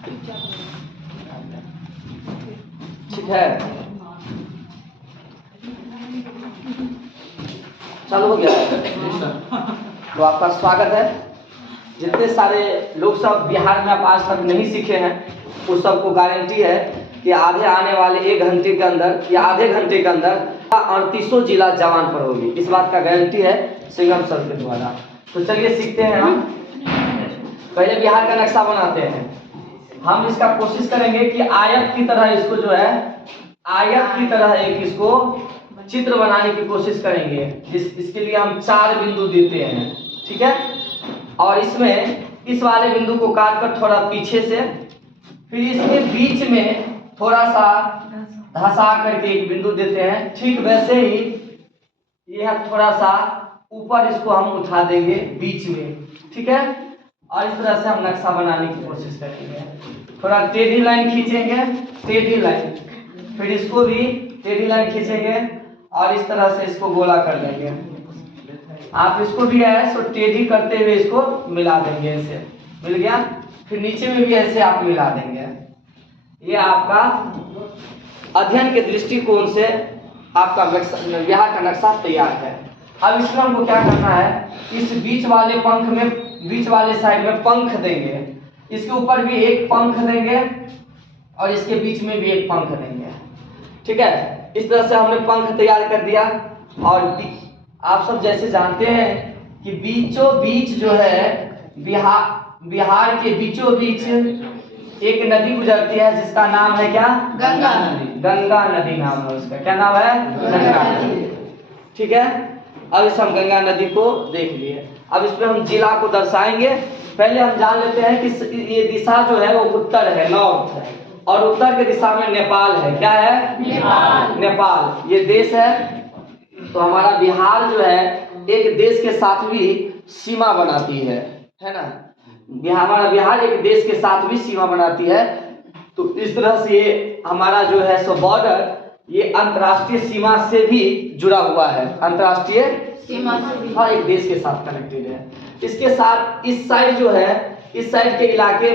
ठीक है, चालू हो गया। तो आपका स्वागत है। जितने सारे लोग सब बिहार में आप आज तक नहीं सीखे हैं, उस सबको गारंटी है कि आने वाले 1 घंटे के अंदर या आधे घंटे के अंदर 3800 जिला जवान पर होगी। इस बात का गारंटी है सिंघम सर के द्वारा। तो चलिए सीखते हैं। हम पहले बिहार का नक्शा बनाते हैं। हम इसका कोशिश करेंगे कि आयत की तरह इसको जो है आयत की तरह एक इसको चित्र बनाने की कोशिश करेंगे। इसके लिए हम 4 बिंदु देते हैं, ठीक है। और इसमें इस वाले बिंदु को काट कर थोड़ा पीछे से, फिर इसके बीच में थोड़ा सा धंसा करके एक बिंदु देते हैं। ठीक वैसे ही यह थोड़ा सा ऊपर इसको हम उठा देंगे बीच में, ठीक है। और इस तरह से हम नक्शा बनाने की कोशिश करेंगे। थोड़ा टेढ़ी लाइन खींचेंगे, टेढ़ी लाइन, फिर इसको भी टेढ़ी लाइन खींचेंगे और इस तरह से इसको गोला कर देंगे। आप इसको भी है सो टेढ़ी करते हुए इसको मिला देंगे। ऐसे मिल गया। फिर नीचे में भी ऐसे आप मिला देंगे। ये आपका अध्ययन के दृष्टिकोण से आपका बिहार का नक्शा तैयार है। अब इसमें हमको क्या करना है, इस बीच वाले पंख में, बीच वाले साइड में पंख देंगे, इसके ऊपर भी एक पंख देंगे और इसके बीच में भी एक पंख देंगे, ठीक है। इस तरह से हमने पंख तैयार कर दिया। और आप सब जैसे जानते हैं कि बीचों बीच जो है बिहार के बीचों बीच एक नदी गुजरती है जिसका नाम है क्या? गंगा नदी। गंगा नदी नाम है उसका। क्या नाम है? गंगा नदी, ठीक है। अब इस हम गंगा नदी को देख लिए। अब इसमें हम जिला को दर्शाएंगे। पहले हम जान लेते हैं कि ये दिशा जो है वो उत्तर है, नॉर्थ है, और उत्तर की दिशा में नेपाल है। क्या है? नेपाल। नेपाल ये देश है। तो हमारा बिहार जो है एक देश के साथ भी सीमा बनाती है ना। हमारा बिहार एक देश के साथ भी सीमा बनाती है। तो इस तरह से ये हमारा जो है सो बॉर्डर ये अंतर्राष्ट्रीय सीमा से भी जुड़ा हुआ है। अंतर्राष्ट्रीय सीमा से भी, हाँ, एक देश के साथ कनेक्टेड है। इसके साथ इस साइड जो है, इस साइड के इलाके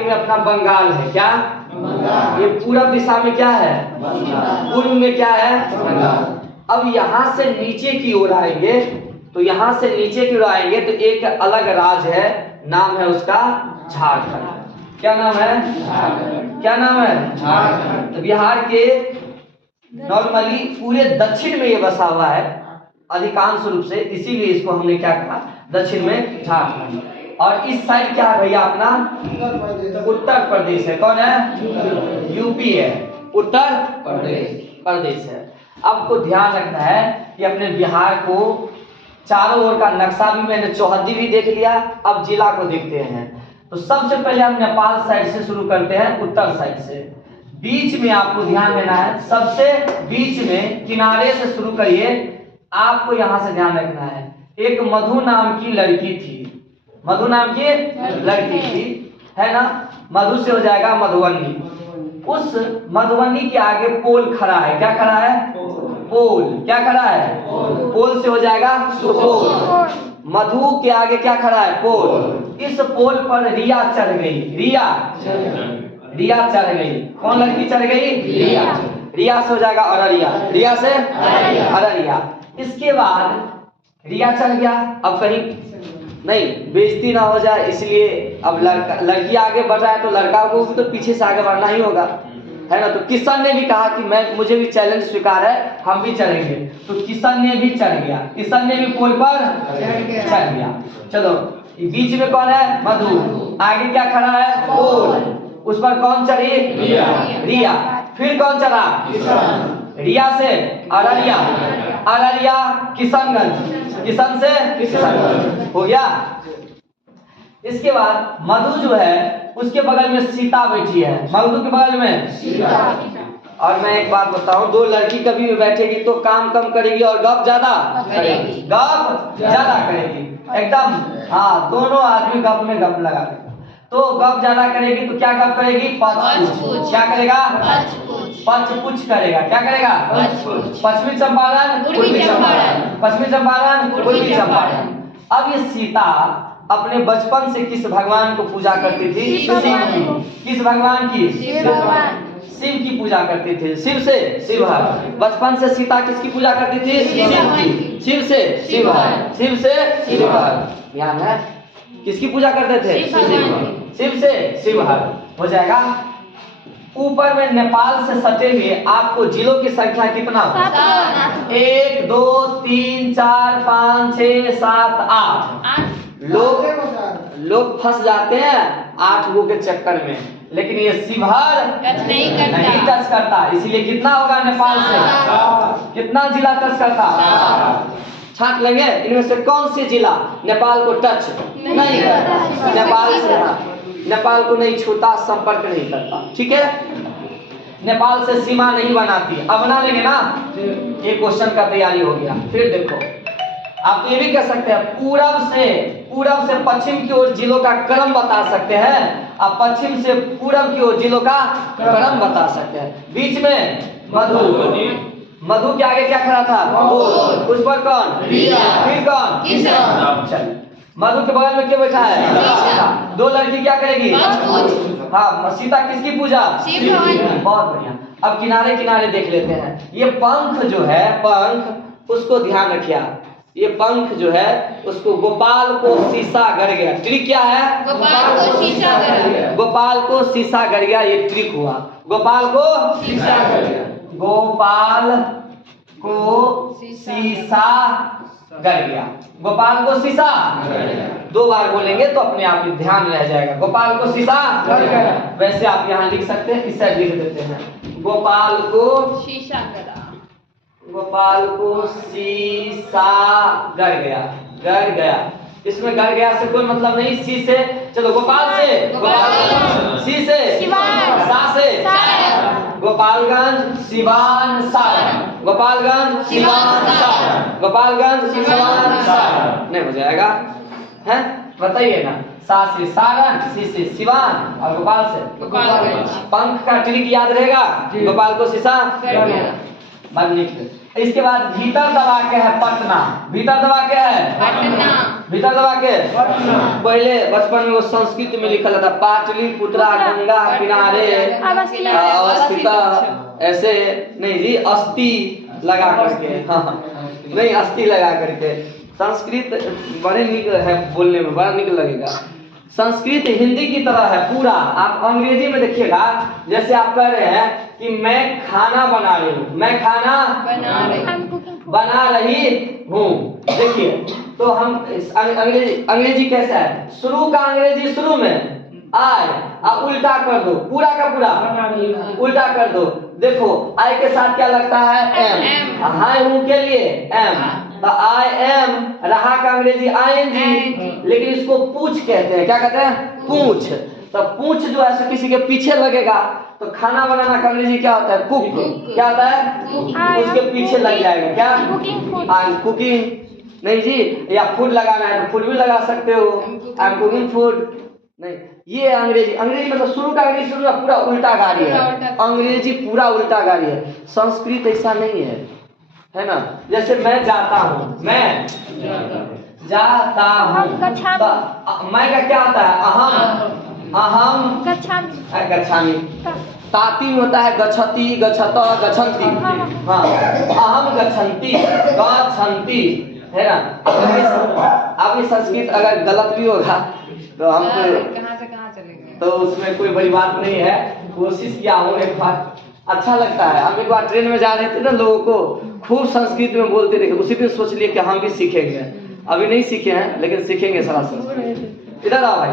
में अपना बंगाल है। क्या? बंगाल। ये पूरब दिशा में क्या है? बंगाल। पूर्व में क्या है? बंगाल। अब यहाँ से नीचे की ओर आएंगे, तो यहाँ से नीचे की ओर आएंगे तो एक अलग राज्य है, नाम है उसका झारखंड। क्या नाम है? झारखंड। क्या नाम है? झारखंड। तो बिहार के नॉर्मली पूरे दक्षिण में ये बसा हुआ है अधिकांश रूप से, इसीलिए इसको हमने क्या कहा? दक्षिण में झारखंड। और इस साइड क्या है भैया? अपना उत्तर प्रदेश है। कौन है? यूपी है, उत्तर प्रदेश है। आपको ध्यान रखना है कि अपने बिहार को चारों ओर का नक्शा भी मैंने चौहद्दी भी देख लिया। अब जिला को देखते हैं। तो सबसे पहले हम नेपाल साइड से शुरू करते हैं, उत्तर साइड से। बीच में आपको ध्यान देना है, सबसे बीच में किनारे से शुरू करिए। आपको यहाँ से ध्यान रखना है, एक मधु नाम की लड़की थी। मधु नाम की लड़की थी, है ना। मधु से हो जाएगा मधुबनी। उस मधुबनी के आगे पोल खड़ा है। क्या खड़ा है? पोल। क्या खड़ा है? पोल से हो जाएगा सुपोल। मधु के आगे क्या खड़ा है? पोल। इस पोल पर रिया चढ़ गई। रिया चढ़ गई। कौन लड़की चढ़ गई? रिया। रिया से हो जाएगा अररिया। रिया से अररिया। इसके बाद रिया चढ़ गया। अब कहीं नहीं बेइज्जती ना हो जाए, इसलिए अब लड़की आगे बढ़ रहा है तो लड़का को भी तो पीछे से आगे बढ़ना ही होगा, है ना। तो किशन ने भी कहा कि मुझे भी चैलेंज स्वीकार है, हम भी चढ़ेंगे। तो किशन ने भी चढ़ गया। किशन ने भी पोल पर चढ़ गया। चलो, बीच में कौन है? मधु। आगे क्या खड़ा है? पोल। उस पर कौन चढ़ी? रिया। फिर कौन चढ़ा? रिया से अररिया, अररिया किशनगंज, किशन से किशनगंज हो गया। इसके बाद मधु जो है उसके बगल में सीता बैठी है। मधु के बगल में सीता। और मैं एक बात बताऊं, दो लड़की कभी भी बैठेगी तो काम कम करेगी और गप ज्यादा करेगी। गप ज्यादा करेगी एकदम, हाँ, दोनों आदमी गप में गप लगा देगा। तो गप ज्यादा करेगी तो क्या गप करेगी? पच। क्या करेगा? पच पुछ करेगा। क्या करेगा? पश्चिमी चंपारण, पूर्वी चंपारण, पश्चिमी चंपारण, पूर्वी चंपारण। अब ये सीता अपने बचपन से किस भगवान को पूजा करती थी? शिव भगवान को। किस भगवान की? शिव भगवान। शिव की पूजा करती थी। शिव से शिव हर। बचपन से सीता किसकी पूजा करती थी? शिव भगवान की। की। शिव से शिव हर। शिव से शिव हर। ध्यान है, किसकी पूजा करते थे? शिव भगवान की। शिव से शिव हर हो जाएगा। ऊपर में नेपाल से सटे हुए आपको जिलों की संख्या कितना? 7। 1 2 3 4 5 6 7 8। लोग फंस जाते हैं 8 गो के चक्कर में, लेकिन ये शिवहर टच नहीं करता। नहीं टच करता। इसीलिए कितना होगा नेपाल से? कितना जिला टच करता? छांट लेंगे इनमें से कौन सी जिला नेपाल को टच नहीं करता? नेपाल से नेपाल को नहीं छूता, संपर्क नहीं करता। ठीक है, नेपाल से सीमा नहीं बनाती। अब बना लेंगे ना, ये क्वेश्चन का तैयारी हो गया। फिर देखो, आप तो ये भी कह सकते हैं पूरब से पश्चिम की ओर जिलों का क्रम बता सकते हैं। आप पश्चिम से पूरब की ओर जिलों का क्रम बता सकते हैं। बीच में मधु के आगे क्या खड़ा था? उस पर कौन? फिर कौन? चल, मधु के बगल में क्या बैठा है? 2 लड़की क्या करेगी? हाँ, सीता किसकी पूजा? शिव भगवान की। बहुत बढ़िया। अब किनारे किनारे देख लेते हैं। ये पंख जो है, पंख उसको ध्यान रखिए। ये पंख जो है उसको गोपाल को शीशा गड़ गया। ट्रिक क्या है? गोपाल को शीशा गड़ गया। गोपाल को शीशा गड़ गया, ये ट्रिक हुआ। गोपाल को शीशा गड़ गया। गोपाल को शीशा गड़ गया। गोपाल को शीशा 2 बार बोलेंगे तो अपने आप ही ध्यान रह जाएगा। गोपाल को शीशा गड़ गया। वैसे आप यहाँ लिख सकते हैं, इसे लिख देते हैं। गोपाल को शीशा गड़ा। गोपाल को शीशा गड़ गया। इसमें गड़ गया से कोई मतलब नहीं। सी से चलो, गोपाल से सी से सा से गोपालगंज सिवान सारण। गोपालगंज सिवान सारण। गोपालगंज सिवान सारण नहीं हो जाएगा है? बताइए ना। सा से सारण, सी से सिवान और गोपाल से गोपालगंज। पंख का ट्रिक याद रहेगा। गोपाल को शीशा गड़ गया। बाद लिख। इसके बाद भीतर दबा के है पटना। भीतर दबा के है पटना। भीतर दबा के पहले बचपन में वो संस्कृत में लिखा जाता पाटलिपुत्रा गंगा किनारे अवस्थित। ऐसे नहीं जी, अस्थि लगा करके। हाँ, नहीं अस्थि लगा करके। संस्कृत बड़े निक है, बोलने में बड़ा निक लगेगा। संस्कृत हिंदी की तरह है पूरा। आप अंग्रेजी में देखिएगा, जैसे आप कह रहे हैं कि मैं खाना बना रही हूँ, मैं खाना बना रही हूँ। देखिए, तो हम अंग्रेजी कैसा है? शुरू का अंग्रेजी शुरू में आई, आप उल्टा कर दो, पूरा का पूरा उल्टा कर दो। देखो, आई के साथ क्या लगता है? एम। हाय हूँ के लिए एम, तो आई एम। रहा का अंग्रेजी आईएनजी, लेकिन इसको पूछ कहते हैं। क्या कहते हैं? पूछ। तो पूछ जो है किसी के पीछे लगेगा, तो खाना बनाना का अंग्रेजी क्या होता है? कुक। क्या होता है? उसके पीछे लग जाएगा। क्या? कुकिंग नहीं जी। या फूड लगाना है तो फूड भी लगा सकते हो। आई एम कुकिंग फूड नहीं। ये अंग्रेजी मतलब शुरू का अंग्रेजी शुरू पूरा उल्टा गाड़ी है। अंग्रेजी पूरा उल्टा गाड़ी है। संस्कृत ऐसा नहीं है ना। जैसे मैं जाता हूँ, मैं जाता हूँ, मैं का क्या होता है? अहम गच्छामि। ताती में होता है गच्छति, गच्छत, गच्छन्ति। हाँ, अहम गच्छन्ति, गच्छन्ति है ना। आपकी संस्कृत अगर गलत भी होगा तो हमको कहाँ से कहाँ चले गए, तो उसमें कोई बड़ी बात नहीं है। कोशिश किया हूँ एक बार, अच्छा लगता है। हम एक बार ट्रेन में जा रहे थे ना, लोगों को खूब संस्कृत में बोलते देखे। उसी दिन सोच लिए कि हम भी सीखेंगे। अभी नहीं सीखे हैं, लेकिन सीखेंगे सारा संस्कृत। इधर आओ भाई।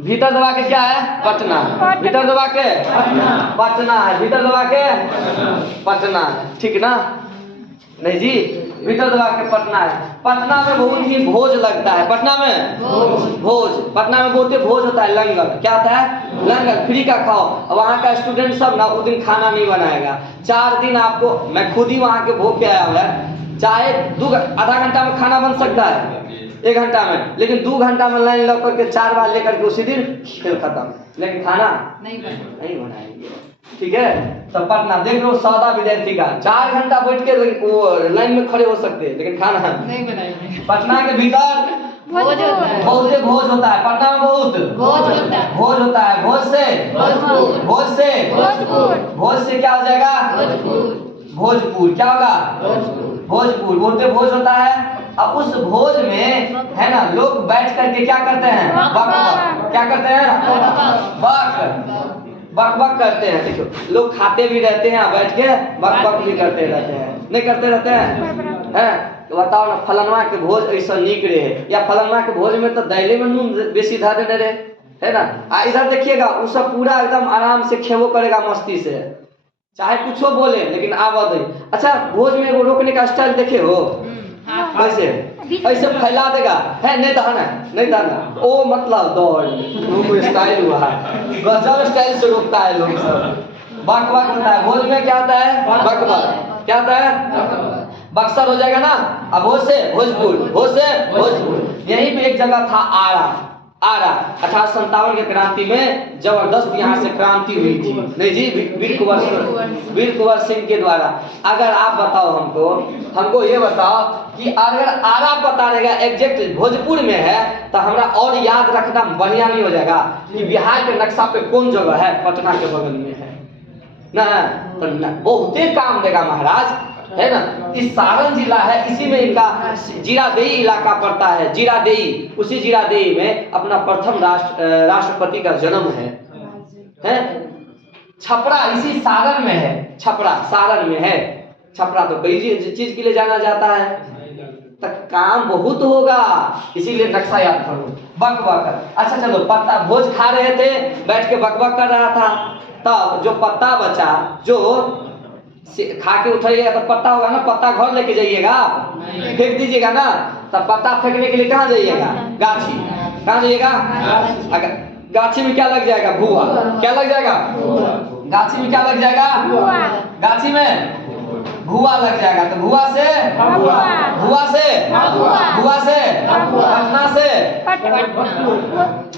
भीतर दबा के क्या है? पटना। भीतर दबा के पटना है। भीतर दबा के पटना है। ठीक ना? नहीं जी, भीतर दबा के पटना है। पटना में बहुत ही भोज लगता है। पटना में भोज। पटना में बहुत ही भोज होता है। लंगर क्या होता है? लंगर फ्री का खाओ। वहाँ का स्टूडेंट सब ना उस दिन खाना नहीं बनाएगा। 4 दिन आपको, मैं खुद ही वहाँ के भोग के आया हूँ यार। चाहे आधा घंटा में खाना बन सकता है, 1 घंटा में, लेकिन 2 घंटा में लाइन लग करके 4 बार लेकर के उसी दिन खेल खत्म, लेकिन खाना नहीं बनाएंगे। ठीक है? तो पटना देख लो, 14 विद्यार्थी का 4 घंटा बैठ के वो लाइन में खड़े हो सकते हैं, लेकिन खाना नहीं बनाएंगे। पटना के भीतर भोज होता है। बहुते भोज होता है। पटना में बहुत भोज होता है। भोज होता है। भोज से भोजपुर। भोज से भोज से क्या हो जाएगा? भोजपुर। भोजपुर। क्या होगा? भोजपुर। बहुते भोज होता है। अब उस भोज में है ना लोग बैठ करके क्या करते हैं? बक बक। क्या करते हैं? बक बक बक करते हैं। देखो लोग खाते भी रहते हैं बैठ के, बक बक भी करते रहते हैं। नहीं करते रहते हैं? हैं? तो बताओ ना, फलनवा के भोज ऐसा निक रहे, या फलनवा के भोज में तो दैले में नून बेसी धा देने रहे, है ना। आ इधर देखिएगा वो सब पूरा एकदम आराम से खेबो करेगा मस्ती से, चाहे कुछ बोले लेकिन आवाज दे। अच्छा, भोज में वो रोकने का स्टाइल देखे हो? कैसे? ऐसे फैला देगा, है नहीं दहना, नहीं दहना, ओ मतलब दौड़, वो स्टाइल हुआ, गजब स्टाइल से रोकता है लोग सब। बक बक होता है भोज में। क्या होता है? बक बक। क्या होता है? बक्सर हो जाएगा ना। अब भोज से भोजपुर, भोज से भोजपुर। यहीं पे एक जगह था आरा। 1857 के क्रांति में जबरदस्त यहाँ से क्रांति हुई थी। नहीं जी, वीर कुंवर सिंह के द्वारा। अगर आप बताओ हमको ये बताओ कि अगर आरा पता रहेगा एग्जैक्ट भोजपुर में है, तो हमरा और याद रखना बढ़िया नहीं हो जाएगा कि बिहार के नक्शा पे कौन जगह है? पटना के बगल में है ना, तो बहुते काम देगा महाराज, है ना। इस सारण जिला है, इसी में इनका जीरादेई इलाका पड़ता है। जीरादेई, उसी जीरादेई में अपना प्रथम राष्ट्रपति का जन्म है। छपरा इसी सारण में है। छपरा सारण में है। छपरा तो कई चीज के लिए जाना जाता है, तक काम बहुत होगा, इसीलिए नक्शा याद करो। बक बक। अच्छा चलो, पत्ता भोज खा रहे थे, बैठ के बक बक कर रहा था, तब जो पत्ता बचा, जो खा के उठाइएगा तो पत्ता होगा ना, पत्ता घर लेके जाइएगा, फेंक दीजिएगा ना, तब पत्ता फेंकने के लिए कहाँ जाइएगा? गाछी। कहाँ जाइएगा? अगर गाछी में क्या लग जाएगा? भुआ। क्या लग जाएगा? गाछी में क्या लग जाएगा? गाछी में भुआ लग जाएगा। तो भुआ से भुआ से भुआ से पटना से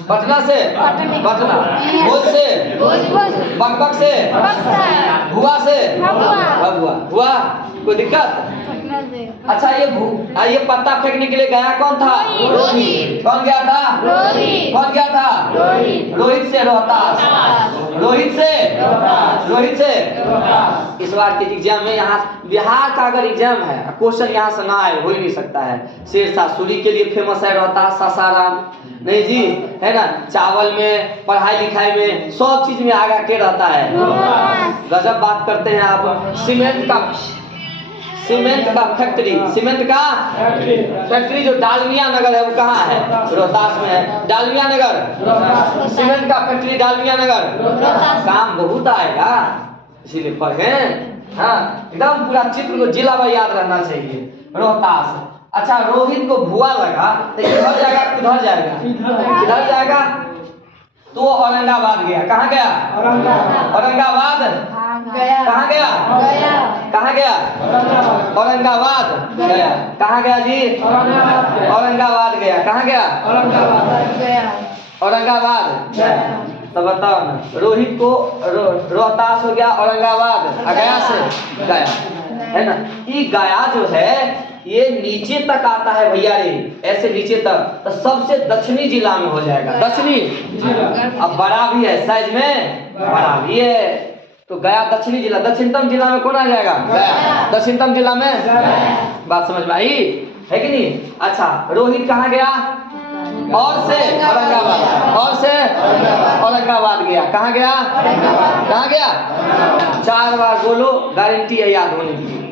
पटना से पटना, भोज से बक बक से भुआ से भगुआ। हुआ कोई दिक्कत? अच्छा, ये पत्ता फेंकने के लिए गया कौन था? रोहित। कौन गया था? कौन गया था? रोहित से रोहतास। रोहित से इस बार के एग्जाम में यहाँ बिहार का अगर एग्जाम है, क्वेश्चन यहाँ से ना आए, हो ही नहीं सकता है। शेरशाह सूरी के लिए फेमस है रोहतास, सासाराम, नहीं जी, है ना। चावल में, पढ़ाई लिखाई में, सब चीज में आगा के रहता है। गजब बात करते हैं आप। सीमेंट का फैक्ट्री जो डालमिया नगर है वो कहाँ है? रोहतास में है। डालमिया नगर, सीमेंट का फैक्ट्री डालमिया नगर। काम बहुत आएगा, इसीलिए पढ़ें। हाँ, एकदम पूरा चित्र को जिला में याद रहना चाहिए। रोहतास। अच्छा, रोहित को भुआ लगा तो इधर जाएगा, किधर जाएगा? किधर जाएगा? तो वो औरंगाबाद गया। कहाँ गया? औरंगाबाद। कहाँ गया? कहाँ गया? औरंगाबाद गया। कहाँ गया जी? औरंगाबाद गया। कहाँ गया? औरंगाबाद। तो बताओ ना, रोहित को रोहतास हो गया, औरंगाबाद गया से गया, है ना। ये गया जो है ये नीचे तक आता है भैया रे, ऐसे नीचे तक, तो सबसे दक्षिणी जिला में हो जाएगा। दक्षिणी, अब बड़ा भी है साइज में, बड़ा भी है, तो गया दक्षिणी जिला। दक्षिणतम जिला में कौन आ जाएगा? गया। दक्षिणतम जिला में, बात समझ में आई है कि नहीं? अच्छा, रोहित कहाँ गया? और से औरंगाबाद, और से औरंगाबाद गया। कहाँ गया? कहाँ गया? 4 बार बोलो, गारंटी है याद होने की।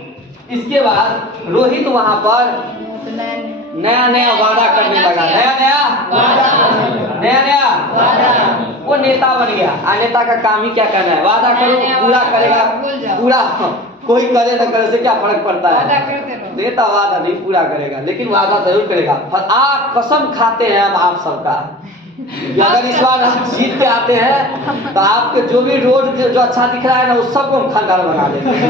इसके बाद रोहित वहां पर नया वादा करने लगा। नया वो नेता बन गया। नेता का काम ही क्या करना है? वादा करो, पूरा करेगा। पूरा कोई करे न करे से क्या फर्क पड़ता है? नेता वादा नहीं पूरा करेगा, लेकिन वादा जरूर करेगा। आप कसम खाते हैं हम आप सबका, अगर इस बार आप जीत के आते हैं तो आपके जो भी रोड जो अच्छा दिख रहा है ना, उस सबको हम खंडर बना देते हैं।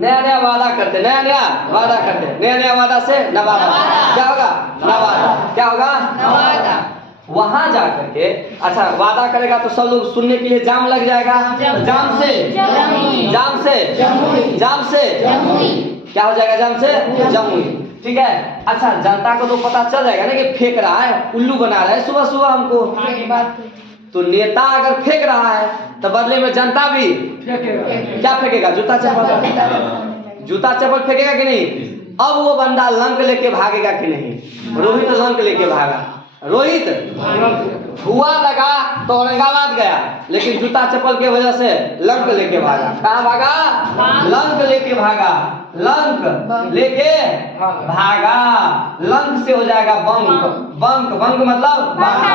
नया वादा करते, नया वादा से नवादा। क्या होगा? नवादा। क्या होगा? नवादा। वहां जाकर के, अच्छा, वादा करेगा तो सब लोग सुनने के लिए जाम लग जाएगा। जाम से क्या हो जाएगा जम से जमुई। ठीक है, अच्छा जनता को तो पता चल जाएगा ना कि फेंक रहा है, उल्लू बना रहा है सुबह सुबह हमको। तो नेता अगर फेंक रहा है तो बदले में जनता भी क्या फेंकेगा? जूता चप्पल। जूता चप्पल फेंकेगा कि नहीं? अब वो बंदा लंक लेके भागेगा कि नहीं? रोहित लंक लेके भागा। रोहित हुआ लगा तो औरंगाबाद गया, लेकिन जूता चप्पल की वजह से लंक लेके भागा। कहाँ भागा? लंक लेके भागा। लंक लेके भागा। लंक से हो जाएगा बंक। बंक बंक मतलब बांका।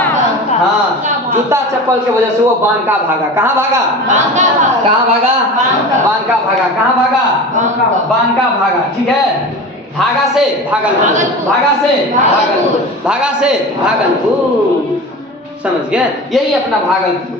हाँ, जूता चप्पल की वजह से वो बांका भागा। कहाँ भागा? कहाँ भागा? बांका भागा। कहाँ भागा? बांका भागा। ठीक है, भागा से भागलपुर, भागा से भागलपुर, भागा से भागलपुर। समझ गए? यही अपना भागलपुर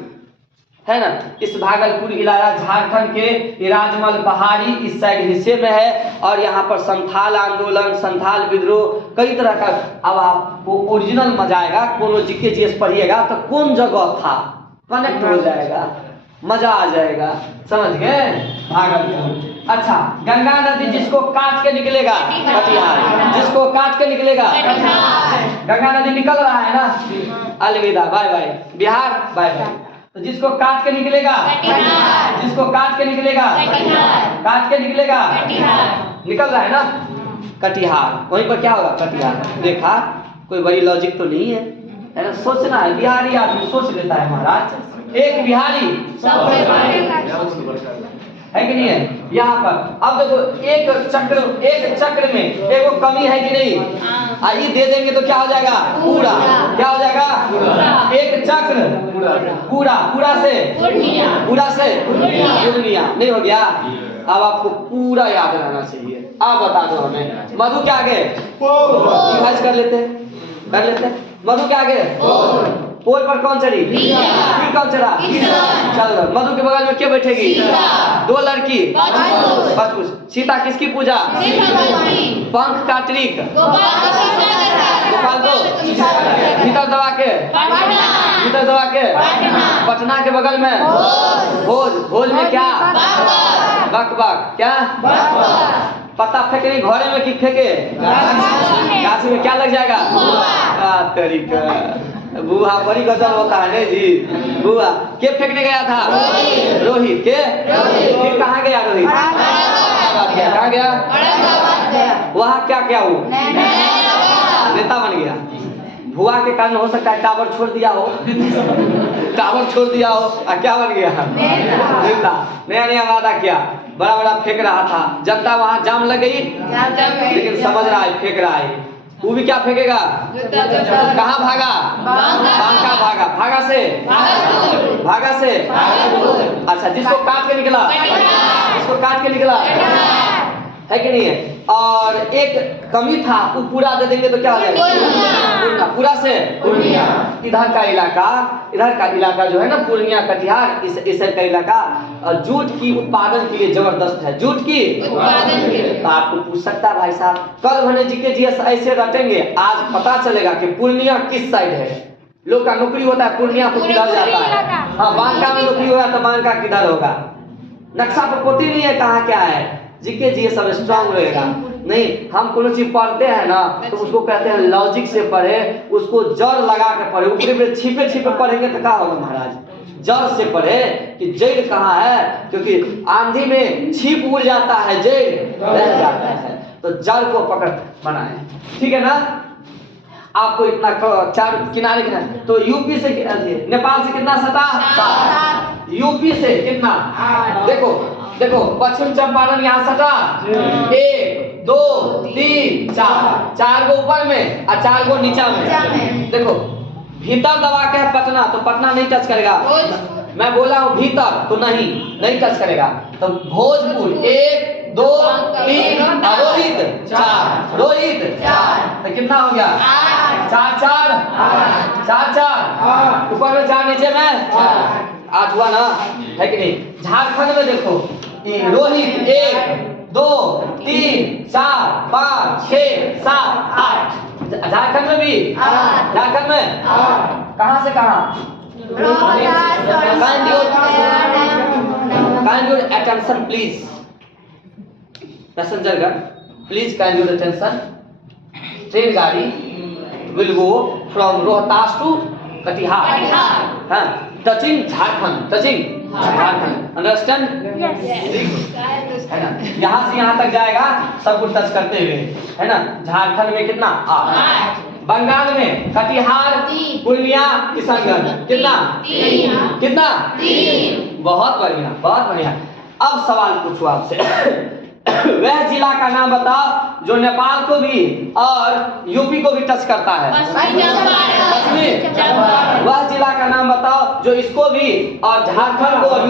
है ना। इस भागलपुर इलाका झारखंड के राजमल पहाड़ी इस साइड हिस्से में है, और यहाँ पर संथाल आंदोलन, संथाल विद्रोह, कई तरह का। अब आपको ओरिजिनल मजा आएगा, कोनो जीके जीएस पढ़िएगा तो कौन जगह था कनेक्ट हो जाएगा, मजा आ जाएगा। समझ गए? भागलपुर। अच्छा, गंगा नदी जिसको काट के निकलेगा कटिहार, जिसको काट के निकलेगा गंगा नदी निकल रहा है ना। अलविदा, bye bye Bihar, bye bye. तो जिसको काट के निकलेगा, जिसको काट के निकलेगा, काट के निकलेगा, निकल रहा है ना कटिहार। वहीं पर क्या होगा? कटिहार। देखा, कोई बड़ी लॉजिक तो नहीं है ना। सोचना है, बिहारी आदमी सोच लेता है महाराज। एक बिहारी है कि नहीं है? यहाँ पर अब देखो, एक चक्र में एक कमी है कि नहीं? आइए दे देंगे तो क्या हो जाएगा? पूरा। क्या हो जाएगा? एक चक्र पूरा। पूरा से पूर्णिया नहीं हो गया? अब आपको पूरा याद रहना चाहिए। आप बता दो हमें, मधु क्या आगे कर लेते मधु क्या आगे? पोल पर कौन चढ़ी? फिर कौन चढ़ा? चल, मधु के बगल में क्या बैठेगी? दो लड़की। बस कुछ। सीता किसकी पूजा? पंख का ट्रिक गोपाल को भीतर दबा के पटना के बगल में भोज में क्या? बक बक। क्या? पत्ता फेंके घोड़े में कि फेंके गाछी में? क्या लग जाएगा? तरीका बुआ बड़ी गजल होता है नहीं जी। बुआ के फेंकने गया था? रोहित के। फिर कहाँ गया रोहित? कहाँ गया? वहाँ क्या क्या हुआ? नेता बन गया। भुआ के कारण हो सकता है टावर छोड़ दिया हो। टावर छोड़ दिया हो और क्या बन गया? नेता। नया नया वादा किया, बड़ा बड़ा फेंक रहा था, जनता वहाँ जाम लग गई, लेकिन समझ रहा है फेंक रहा है। वो भी क्या फेंकेगा? कहाँ भागा? बांका भागा। भागा से अच्छा, जिसको काट के निकला, है कि नहीं है? और एक कमी था, वो पूरा दे देंगे तो क्या हो जाएगा? पूरा से पूर्णिया। इधर का इलाका जो है ना, पूर्णिया कटिहार, इस का इलाका जूट की उत्पादन के लिए जबरदस्त है। जूट की उत्पादन के लिए। तो आपको पूछ सकता है भाई साहब, कल भने जीके जीएस ऐसे रटेंगे, आज पता चलेगा कि पूर्णिया किस साइड है। लोग का नौकरी होता है पूर्णिया तो किधर जाता है? हाँ, बांका में नौकरी होगा तो बांका किधर होगा? नक्शा पर पोती नहीं है कहाँ क्या है। जीके जी सब स्ट्रांग रहेगा। नहीं, हम कोनो चीज पढ़ते हैं ना तो उसको कहते हैं लॉजिक से पढ़े, उसको जड़ लगा के पढ़े। ऊपरी पे छिपे पढ़ेंगे तो क्या होगा महाराज? जड़ से पढ़े कि जड़ कहाँ है, क्योंकि आंधी में छिप उड़ जाता है, जड़ रह जाता है। तो जड़ को पकड़ बनाए, ठीक है ना। आपको इतना चार किनारे तो यूपी से नेपाल से कितना सटा? 7। यूपी से कितना? देखो पश्चिम चंपारण यहाँ सटा 1 2 3 4, 4 गो ऊपर में और 4 गो नीचा में। देखो भीतर दबा के है पटना, तो पटना नहीं टच करेगा। मैं बोला हूँ भीतर तो नहीं टच करेगा। तो भोजपुर 1 2 3 रोहित 4 तो कितना हो गया? 4 ऊपर में 4 नीचे में 8 हुआ ना, है कि नहीं? झारखंड में देखो रोहित 1 2 3 4 5 6 7 8। झारखंड में भी झारखंड में कहाँ से कहाँ? Kind your attention please. Passenger गण, please kind your attention. Train गाड़ी will go from Rohtas to Katihar, हाँ, touching Jharkhand, touching Jharkhand, understand? है ना, यहाँ से यहाँ तक जाएगा सब कुछ टच करते हुए, है ना। झारखंड में कितना? 8। बंगाल में कटिहार, पूर्णिया, किशनगंज, कितना? 3। कितना? 3। बहुत बढ़िया, बहुत बढ़िया। अब सवाल पूछो आपसे वह जिला का नाम बताओ जो नेपाल को भी और यूपी को भी टच करता है। पश्चिमी। वह जिला का नाम बताओ जो इसको भी और झारखंड को और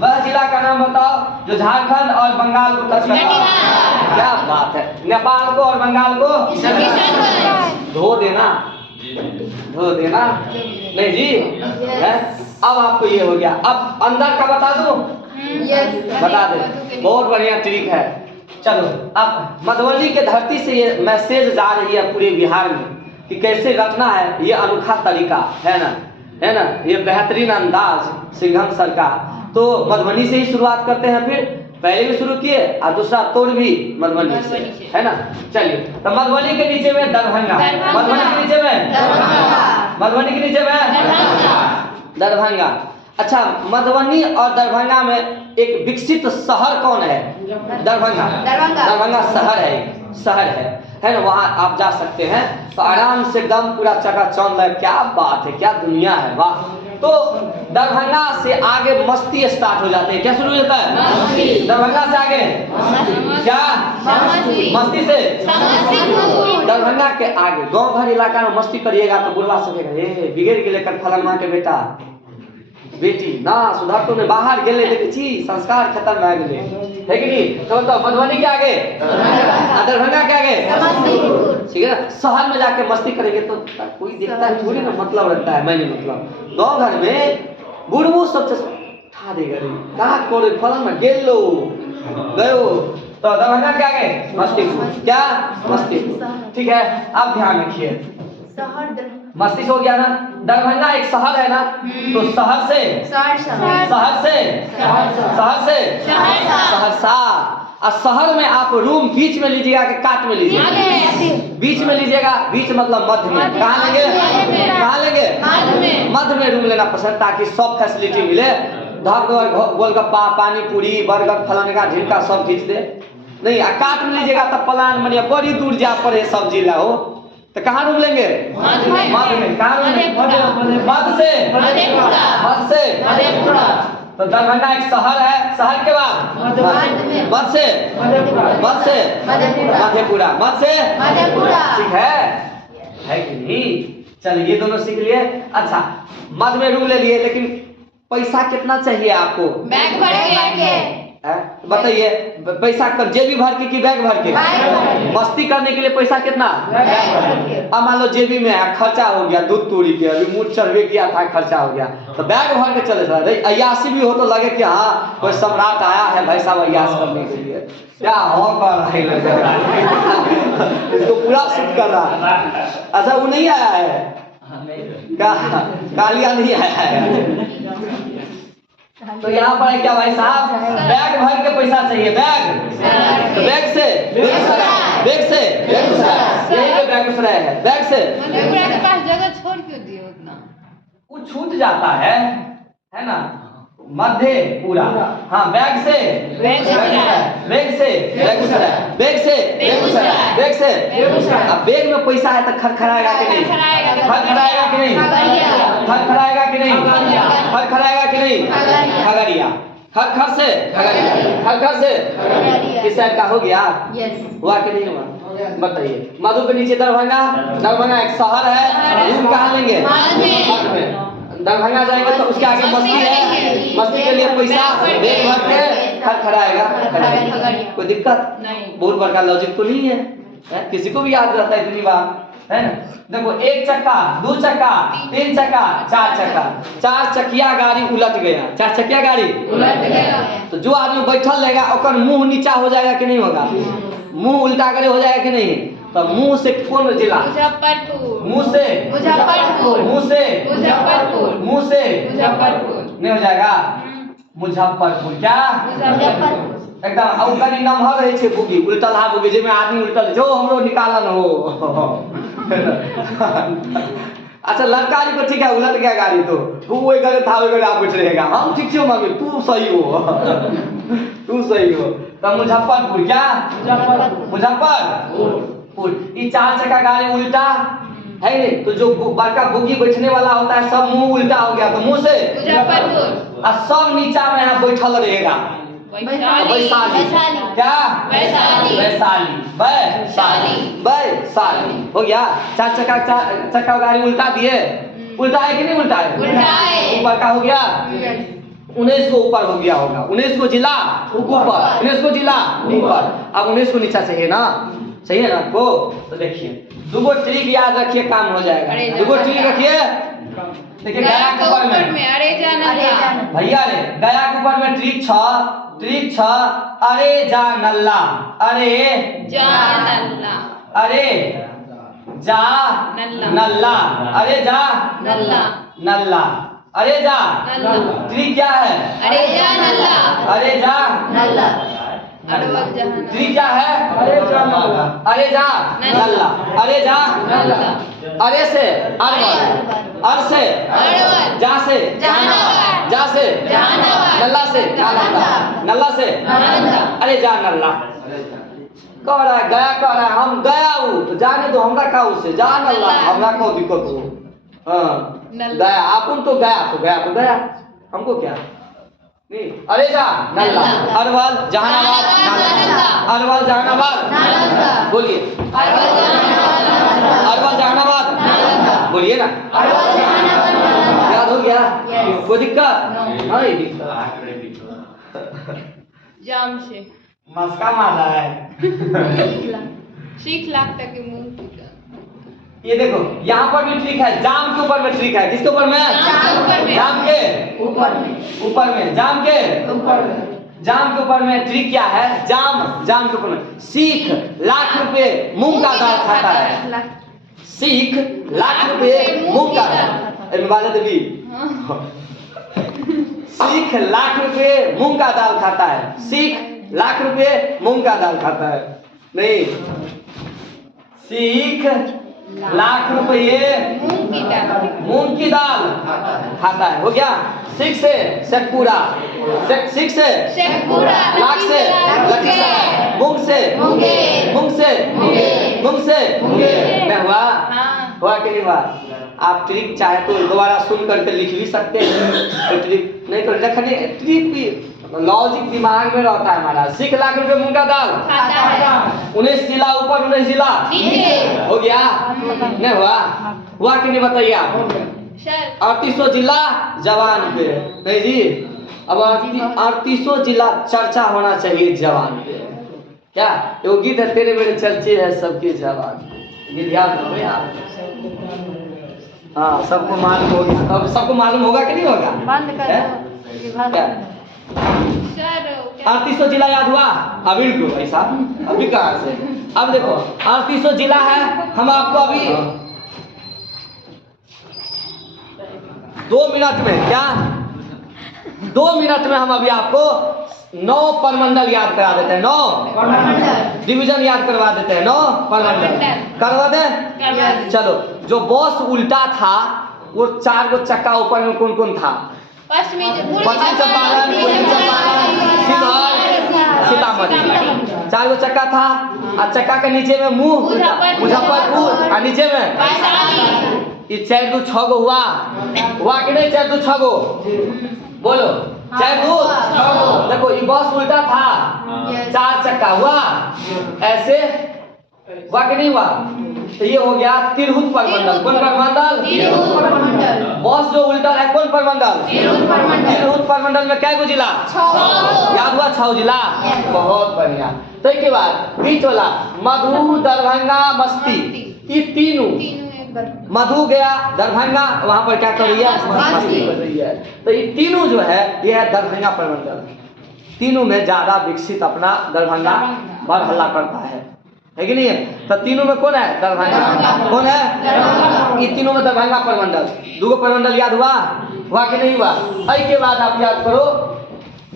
वह जिला का नाम बताओ जो झारखंड और बंगाल को टच करता है। क्या बात है, नेपाल को और बंगाल को धो देना, धो देना नहीं जी है। अब आपको ये हो गया, अब अंदर का बता दूं? बता दे, बहुत बढ़िया ट्रिक है। चलो, अब मधुबनी के धरती से ये मैसेज जा रही है पूरे बिहार में कि कैसे रखना है, ये अनोखा तरीका है ना, है ना, ये बेहतरीन अंदाज सिंघम सर का। तो मधुबनी से ही शुरुआत करते हैं, फिर पहले भी शुरू किए और दूसरा तोड़ भी मधुबनी से, है ना। चलिए, तो मधुबनी के नीचे में दरभंगा, मधुबनी के नीचे में मधुबनी के नीचे में दरभंगा। अच्छा, मधुबनी और दरभंगा में एक विकसित शहर कौन है? दरभंगा। दरभंगा शहर है, शहर है ना। वहाँ आप जा सकते हैं तो आराम से एकदम पूरा चकाचौंध है। क्या बात है, क्या दुनिया है, वाह। तो दरभंगा से आगे मस्ती स्टार्ट हो जाते हैं। क्या शुरू हो जाता है? दरभंगा से आगे क्या? मस्ती से। दरभंगा के आगे गांव घर इलाका में मस्ती करिएगा तो बुढ़वा सकेगा, ये बिगड़ के लेकर फलाना के बेटा बेटी ना सुधार तो बाहर गेले देखे छी संस्कार खत्म भए गेले, है कि नहीं। तो मधुबनी के आगे, दरभंगा के आगे, ठीक है ना। शहर में जाके मस्ती करेंगे तो कोई देखता है थोड़ी ना, मतलब रखता है, मैंने मतलब गाँव घर में बुढ़बू सब ठा देगा, कहा कोड़े फलन में गेलो गयो। तो दरभंगा के आगे मस्ती, क्या? मस्ती, ठीक है। आप ध्यान रखिए, मस्ती हो गया ना। दरभंगा एक शहर है ना, तो शहर से सहरसा। और शहर में आप रूम बीच में लीजिएगा कि काट में लीजिएगा? बीच में लीजिएगा। बीच मतलब मध्य में। कहाँ लेंगे? कहाँ लेंगे? मध्य में रूम लेना पसंद, ताकि सब फैसिलिटी मिले। धक गोलगप्पा, पानी पूरी, बर्गर, फलाने ढिनका सब खींच दे नहीं। काट में लीजिएगा तब प्लान बनिए, बड़ी दूर जा पड़े सब जिला हो, तो कहाँ रूम लेंगे? मध्य में। कहाँ रूम लेंगे? मध्य से। तो दरभंगा एक शहर है, शहर के बाद मध्य से मधेपुरा, मध्य से, ठीक है कि नहीं। चलिए, ये दोनों सीख लिए। अच्छा, मध्य में रूम ले लिए, लेकिन पैसा कितना चाहिए आपको? बैग भर के बताइए, पैसा कर जेबी भर के कि बैग भर के? मस्ती करने के लिए पैसा कितना? अब मान लो जेबी में है, खर्चा हो गया दूध तूड़ी के, अभी मूड चढ़वे किया था, खर्चा हो गया, तो बैग भर के चले जाए। अय्यासी भी हो तो लगे कि हाँ कोई सम्राट आया है भाई साहब अय्यास करने के लिए। क्या हो कर रहा है इसको पूरा शूट कर रहा है। अच्छा, वो नहीं आया है, कालिया नहीं आया है। तो यहाँ पर क्या भाई साहब, बैग भर के पैसा चाहिए। बैग, बैग से यही पे बेगूसराय है। बैग से जगह छोड़ क्यों दिए उतना? वो छूट जाता है ना। मधेपुरा, हाँ। बैग से अब बैग में पैसा है तो खड़खड़ाएगा कि नहीं? खड़खड़ाएगा कि नहीं? खड़खड़ाएगा कि नहीं? खड़खड़ाएगा कि नहीं? खगड़िया, खर से किस साइड का हो गया? हुआ कि नहीं हुआ? बताइए। मधु के नीचे दरभंगा, दरभंगा एक शहर है। रूम कहाँ लेंगे? मध्य में। दरभंगा जाएंगे तो उसके आगे मस्ती है, मस्ती के लिए पैसा बैग भर के खड़खड़ाएगा। कोई दिक्कत नहीं, बहुत बड़का लॉजिक तो नहीं है, किसी को भी याद रहता है इतनी बार, है ना। देखो, एक चक्का, दो चक्का, तीन चक्का, चार चक्का, चार चकिया गाड़ी उलट गया। चार चकिया गाड़ी उलट गया तो जो आदमी बैठल रहेगा ओकर मुंह नीचा हो जाएगा कि नहीं होगा? मुंह उल्टा करे हो जाएगा कि नहीं? तो मुंह से कौन जिला? मुजफ्फरपुर। मुंह से मुजफ्फरपुर। मुंह से मुजफ्फरपुर। मुंह से मुजफ्फरपुर नहीं हो जाएगा? मुजफ्फरपुर। क्या? एकदम अब कनी नमहर रहे छे बुगी उल्टलहा बुगी जेमे आदमी उल्टल जो हमरो निकालन हो। अच्छा लड़का जी को ठीक है उलट गया गाड़ी तो तू वही गए था वही गए आप बैठ रहेगा हम ठीक से मम्मी तू सही हो तू सही हो। तो मुजफ्फरपुर क्या मुजफ्फरपुर ये 4 चक्का गाड़ी उल्टा है नहीं तो जो बड़का बुगी बैठने वाला होता है सब मुंह उल्टा हो गया तो मुंह से मुजफ्फरपुर और सब नीचा में यहाँ बैठल रहेगा वैशाली क्या वैशाली वैशाली हो गया। 4 चक्का गाड़ी उल्टा दिए उल्टा है कि नहीं उल्टा है ऊपर का हो गया 19 को ऊपर हो गया होगा 19 को जिला ऊपर 19 को जिला ऊपर अब 19 को नीचा चाहिए ना सही है ना आपको। तो देखिए 2 ट्रिक याद रखिए काम हो जाएगा 2 ट्रिक रखिए। देखिए गया के ऊपर में अरे जाना भैया रे गया के ऊपर में ट्रिक 6 अरे जा नल्ला अरे जा नल्ला अरे जा नल्ला अरे जा नल्ला अरे जा ट्रिक क्या है अरे जा नल्ला अरे जा नल्ला ट्रिक क्या है अरे जा नल्ला अरे जा नल्ला अरे जा नल्ला अरे से अरवल अर से अरवल जा से जहानाबाद जा से जहानाबाद नल्ला से नालंदा नल्ला से नालंदा अरे जा नल्ला कह रहा है गया कह रहा है हम गया हूँ तो जाने दो हमरा का उससे जा नल्ला हमरा को दिक्कत हो। हाँ गया अपन तो गया हमको क्या नहीं अरे जा नल्ला अरवल जहानाबाद नालंदा अरवल जहानाबाद बोलिए अरवल जहानाबाद बोलिए ना याद हो गया कोई दिक्कत नहीं दिक्कत जाम से मस्का मारा है 6 लाख तक के मुंह टूटा। ये देखो यहाँ पर भी ट्रिक है जाम के ऊपर में ट्रिक है किसके ऊपर में जाम के ऊपर में जाम के ऊपर में ट्रिक क्या है जाम के ऊपर में सीख लाख रुपए मूंग का दाल खाता है सीख लाख रुपए मूंग का दाल देवी सीख लाख रुपए मूंग का दाल खाता है सीख लाख रुपए मूंग का दाल खाता है नहीं सीख लाख रुपये मूंग की दाल खाता है हो गया। सीख से शेखपुरा सीख से शेखपुरा लाख से लखीसराय मूंग से मूंग से मैं हुआ कि नहीं हुआ। आप ट्रिक चाहे तो दोबारा सुन करके लिख भी सकते हैं तो ट्रिक नहीं तो रखने ट्रिक भी लॉजिक दिमाग में रहता है हमारा। सीख लाख रुपए मूंग का दाल 19 जिला ऊपर 19 जिला हो गया नहीं हुआ कि नहीं बताइए आप 3800 जिला जवान पे नहीं जी अब 3800 जिला चर्चा होना चाहिए जवान पे क्या वो गीत है तेरे मेरे चर्चे है सबके जवान ये ध्यान रखो यार। हाँ सबको मालूम हो गया अब सबको मालूम होगा कि नहीं होगा 3800 जिला याद हुआ अभी को ऐसा अभी कहाँ से अब देखो 3800 जिला है हम आपको अभी 2 मिनट में क्या 2 मिनट में हम अभी आपको 9 परमंडल याद करा देते हैं 9 डिवीजन याद करवा देते हैं 9 परमंडल करवा दे। चलो जो बॉस उल्टा था वो 4 गो चक्का ऊपर में कौन कौन था पश्चिमी चंपारण सीतामढ़ी 4 गो चक्का था और चक्का के नीचे में मुंह मुजफ्फरपुर और नीचे में ये 4 2 6 गो हुआ कि नहीं 4 2 6 गो बोलो 4 2 6 गो। देखो ये बॉस उल्टा था 4 चक्का हुआ ऐसे हुआ कि नहीं हुआ तो ये हो गया तिरहुत परमंडल कौन परमंडल बॉस जो उल्टा है कौन परमंडल तिरहुत परमंडल में कै गो जिला याद हुआ 6 जिला बहुत बढ़िया। तो इसके बाद बीच वाला मधु दरभंगा मस्ती ये तीनों मधु गया दरभंगा वहां पर क्या कर रही है मस्ती कर रही है। तो ये तीनों जो है ये है दरभंगा परमंडल तीनों में ज्यादा विकसित अपना दरभंगा बड़ हल्ला करता है कि नहीं है। तो तीनों में कौन है दरभंगा कौन है ये तीनों में दरभंगा परमंडल 2 गो परमंडल याद हुआ कि नहीं हुआ। के बाद आप याद करो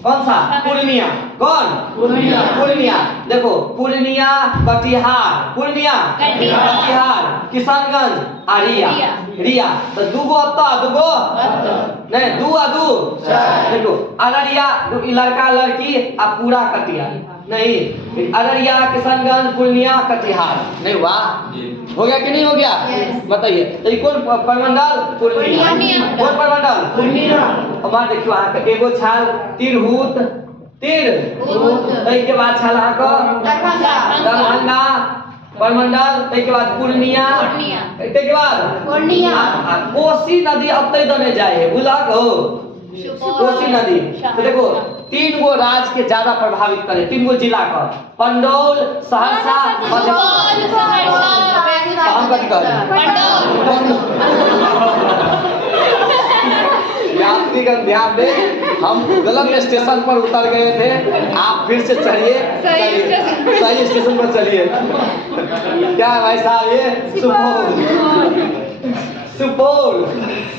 कौन सा? पूर्णिया। कौन? पूर्णिया। देखो पूर्णिया, कटिहार, पूर्णिया, कटिहार, किशनगंज, रिया। रिया तो दूगो अत्ता, दूगो नहीं, दू आ दू। देखो अररिया, लड़का लड़की आ पूरा कटिहार नहीं, अररिया, किशनगंज, पूर्णिया, कटिहार नहीं हुआ? हो गया कि नहीं हो गया? बताइए तो ये कौन प्रमंडल? पूर्णिया। कौन प्रमंडल? पूर्णिया। अब बात देखियो अहाँ के एगो छाल तिरहुत, के बाद छाल अहाँ का दरभंगा प्रमंडल, के बाद पूर्णिया, के बाद कोसी नदी अब तक दने जाए है, बुझलक हो? कोसी नदी। तो देखो 3 गो राज्य के ज्यादा प्रभावित करे, 3 गो जिला का, पंडौल, सहरसा, हम कथी यात्रीगण ध्यान दे, हम गलत स्टेशन पर उतर गए थे, आप फिर से चढ़िए, सही स्टेशन पर चलिए। क्या है भाई साहब? ये सुपौल,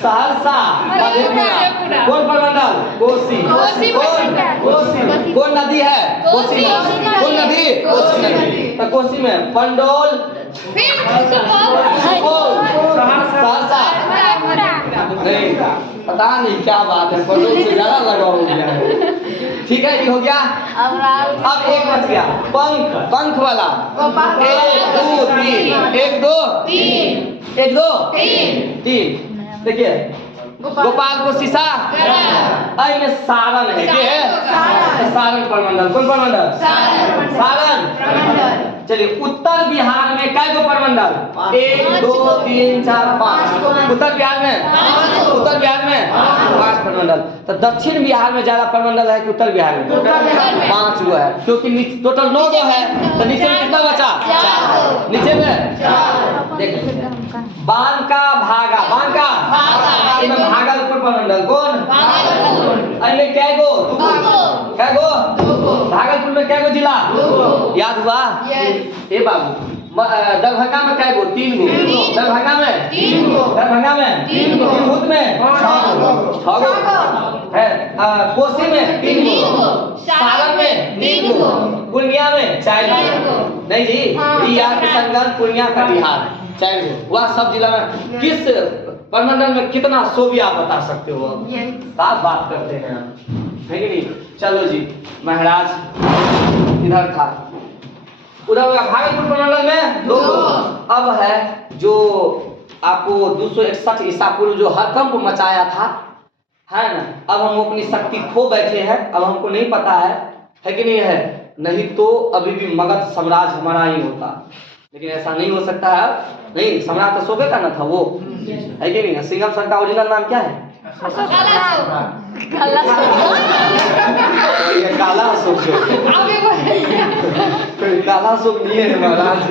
सहरसा, मधेपुरा। कौन प्रमंडल? कोसी। कोसी। कौन नदी है? कोसी। कौन नदी? कोसी नदी। तो कोसी में पंडौल, सहरसा नहीं, पता नहीं क्या बात है, पंडौल से ज्यादा लगाव हो गया है। ठीक है, ये हो गया। अब एक बच गया, पंख, पंख वाला। 1 2 3, 1 2 3, 1 2 3। देखिए गोपाल को शीशा, में सारण है, क्या है? सारण प्रमंडल। कौन प्रमंडल? सारण। चलिए उत्तर बिहार में कै गो प्रमंडल? 1 2 3 4 5। उत्तर बिहार में, उत्तर बिहार में 5 प्रमंडल। तो दक्षिण बिहार में ज्यादा प्रमंडल है कि उत्तर बिहार में? 5 गो है, क्योंकि टोटल 9 गो है, तो नीचे में कितना बचा? 4। नीचे में देखिए बांका, भागा, बांका भागलपुर प्रमंडल। कौन? अरे कै गो? कै गो? भागलपुर में कै गो जिला? याद हुआ? ए बाबू दरभंगा में कै गो? 3 गो। दरभंगा में 3 गो। दरभंगा में 3 गो। तिरहुत में 6 गो है। कोसी में 3 गो। सारण में 3 गो। पूर्णिया में 4 गो। नहीं जी, रिया, किशनगंज, पूर्णिया, कटिहार 4 गो। वह सब जिला में किस प्रमंडल में कितना सो भी आप बता सकते हो? साफ बात करते हैं है कि नहीं? चलो जी, महाराज इधर था, उधर होगा भागलपुर प्रमंडल में 2 गो। अब है जो आपको 261 ईसा पूर्व जो हड़कंप मचाया था, है ना? अब हम अपनी शक्ति खो बैठे हैं, अब हमको नहीं पता है कि नहीं है? नहीं तो अभी भी मगध साम्राज्य हमारा ही होता, लेकिन ऐसा नहीं हो सकता है। नहीं, सम्राट अशोक का ना था वो, है कि नहीं? सिंघम सर का ओरिजिनल नाम क्या है? काला अशोक। काला अशोक नहीं है महाराज,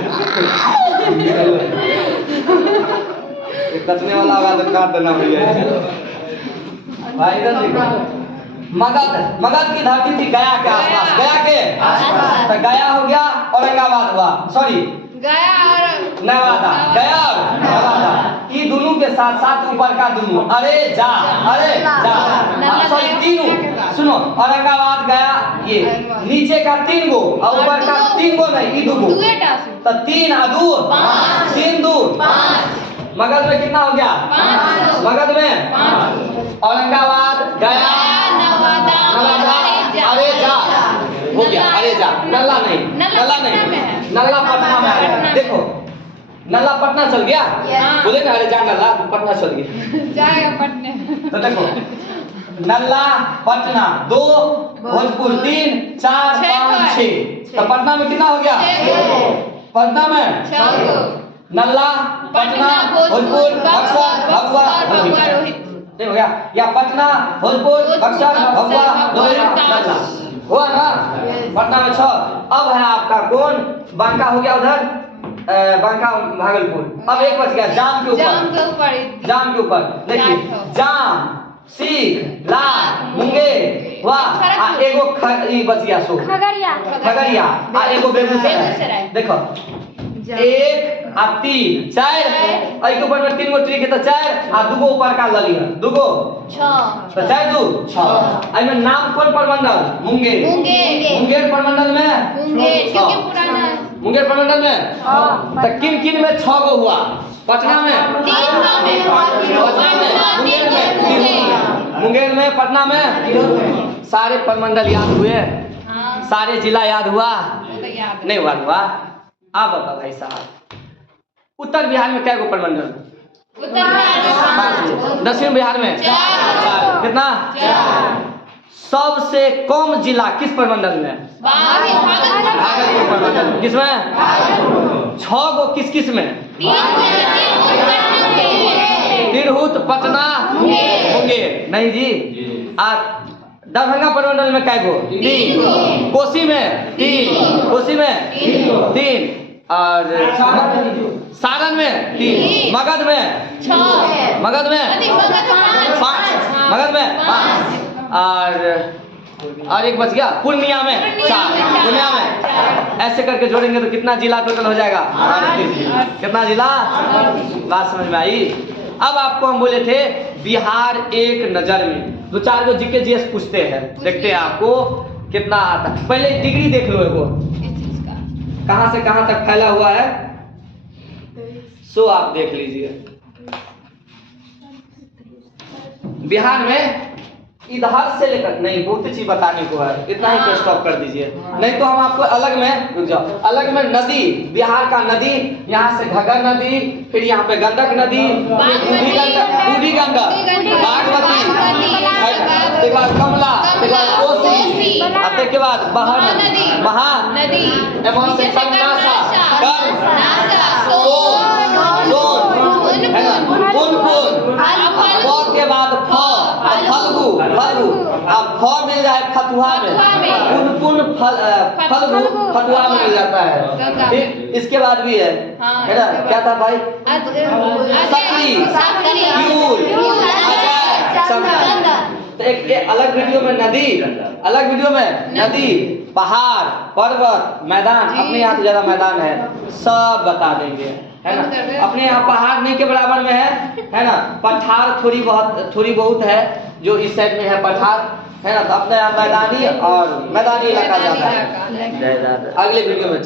कटने वाला होगा तो काट देना भैया। भाई इधर देखो, मगध की धरती थी गया के आसपास, गया के तो गया हो गया, औरंगाबाद हुआ, सॉरी गया और नवादा, गया और नवादा, ये दोनों के साथ साथ ऊपर का दोनों, अरे जा सॉरी 3 सुनो, औरंगाबाद गया, ये नीचे का 3 गो और ऊपर का 3 गो नहीं, ये 2 गो, तो 3 आ 2 3 2 मगध में कितना हो गया? 5। मगध में औरंगाबाद, गया, नवादा, अरे जा हो गया, अरे जा, नल्ला नहीं, नल्ला पटना में आ गया। देखो नल्ला पटना चल गया, बोले ना अरे जा नल्ला, पटना चल गया, जाएगा पटने। तो देखो नल्ला, पटना 2, भोजपुर 3 4 5 6, तो पटना में कितना हो गया? पटना में 6 नल्ला, पटना, भोजपुर, बक्सर, भभुआ, रोहित नहीं हो गया? या पटना, भोजपुर, बक्सर, भभुआ, रोहित, नल्ला हुआ ना? पटना में 6। अब है आपका कौन? बांका हो गया उधर, बांका भागलपुर। अब एक बच गया जाम के ऊपर, जाम के ऊपर देखिए, जाम, सीख, लाख, मुंगेर हुआ, एगो बच गया सो खगड़िया, एगो बेगूसराय। देखो एक आ तीन चार आई के ऊपर में तीन गो ट्रिक है तो चार आ दुगो ऊपर का लली है दुगो तो चार दू छह आई में नाम कौन प्रमंडल मुंगेर मुंगेर प्रमंडल में मुंगेर प्रमंडल में तो किन किन में 6 गो हुआ पटना में मुंगेर में पटना में सारे प्रमंडल याद हुए सारे जिला याद हुआ नहीं हुआ आप बताओ भाई साहब उत्तर बिहार में क्या गो प्रमंडल दक्षिण बिहार में 4 कितना सबसे कम जिला किस प्रमंडल में भागलपुर प्रमंडल किसमें 6 गो किस में तिरहुत पटना मुंगेर नहीं जी दरभंगा प्रमंडल में कै गो 3 कोसी में 3 कोसी में 3 और सारण में 3 मगध में 6 मगध में 5 मगध में 5 और एक बच गया पूर्णिया में 4 पूर्णिया में ऐसे करके जोड़ेंगे तो कितना जिला टोटल हो जाएगा कितना जिला बात समझ में आई। अब आपको हम बोले थे बिहार एक नजर में 2-4 गो जीके जीएस पूछते हैं देखते हैं आपको कितना आता है। पहले डिग्री देख लो एगो कहां से कहां तक फैला हुआ है सो आप देख लीजिए। बिहार में इधर से लेकर नहीं बहुत चीज बताने को है इतना ही स्टॉप कर दीजिए नहीं तो हम आपको अलग में रुक जाओ अलग में नदी बिहार का नदी यहाँ से घगर नदी फिर यहाँ पे गंडक नदी बूढ़ी गंडक बागमती उसके बाद कमला उसके बाद कोसी अब के बाद बहन महानदी एवं से के बाद फल्गु अब फ मिल जाए फतुहा में फल्गु फतुहा में मिल जाता है फिर इसके बाद भी है ना क्या था भाई तो एक अलग वीडियो में नदी पहाड़ पर्वत मैदान अपने यहाँ तो ज्यादा मैदान है सब बता देंगे है ना अपने यहाँ पहाड़ नहीं के बराबर में है ना पठार थोड़ी बहुत है जो इस साइड में है पठार है ना तो अपने यहाँ मैदानी और मैदानी इलाका ज्यादा है। अगले वीडियो में